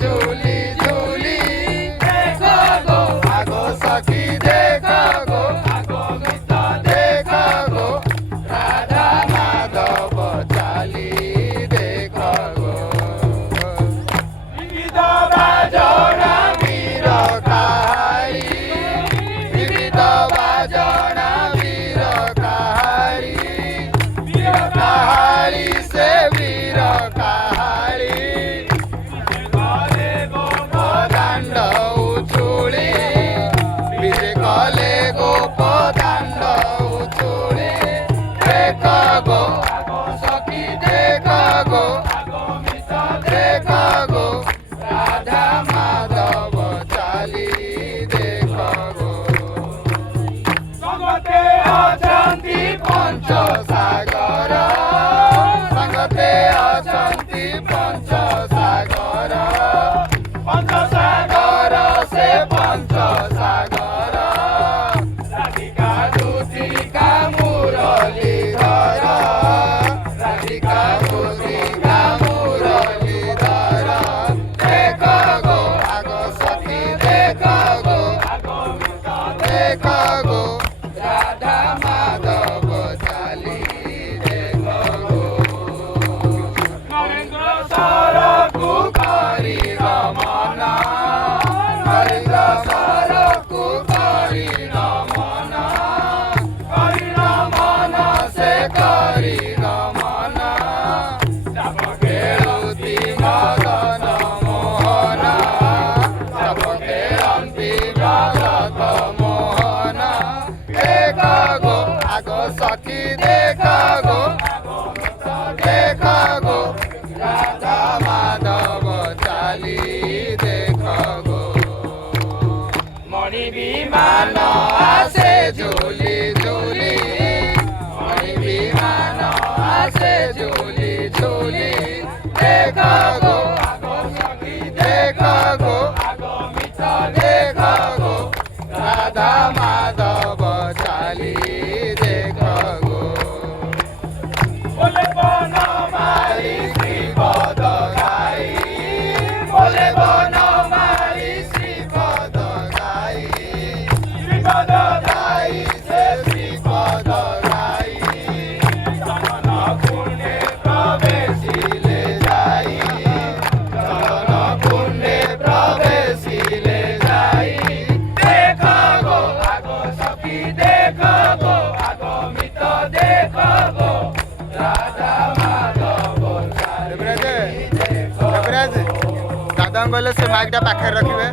झूली झूली देखो गो आगो सखी देखो गो आगो मिता देखो गो राधा माधव चाली देखो गो विविध बाजना वीर काहारी विविध बाजना वीर काहारी से वीर काहारी दांड उछुली विजे कले गोप दांड उछुली देख गो सखी देख गो देख गो राधा माधव चाली देख गो संगते अछंती पंच सागर संगते अछंती पंच सागर से पंच सागर राधिका दूतिका मुरलीधर राधिका दूतिका मुरलीधर देख गो आगो सखी देख गो देख गो राधा माधव चाली देख गो नरेंद्र सरकु करी रमन नरेंद्र सरकु करी रमन से करी रमन सब खेलुती मदन मोहन सब खेलती भगत मोहन देख गो आगो सखी देख गो देख गो राधा माधव चाली देख गो मणि विमान आसे झूली झूली मणि विमान आसे झूली झूली देख गो आगो सखी देख गो आगो मिता देख गो राधा माधव चाली देख गो बोले बनमाली श्रीपद गाई बोले बनमाली श्रीपद गाई से श्रीपद गाई चरण पुण्य प्रवेशिले जाई चरण पुण्य प्रवेशिले जाई देख गो आगो सखी देख गो आगो मित देख गो राधा माधव चाली दादा कहले से माइक टा पाखे रखिबे।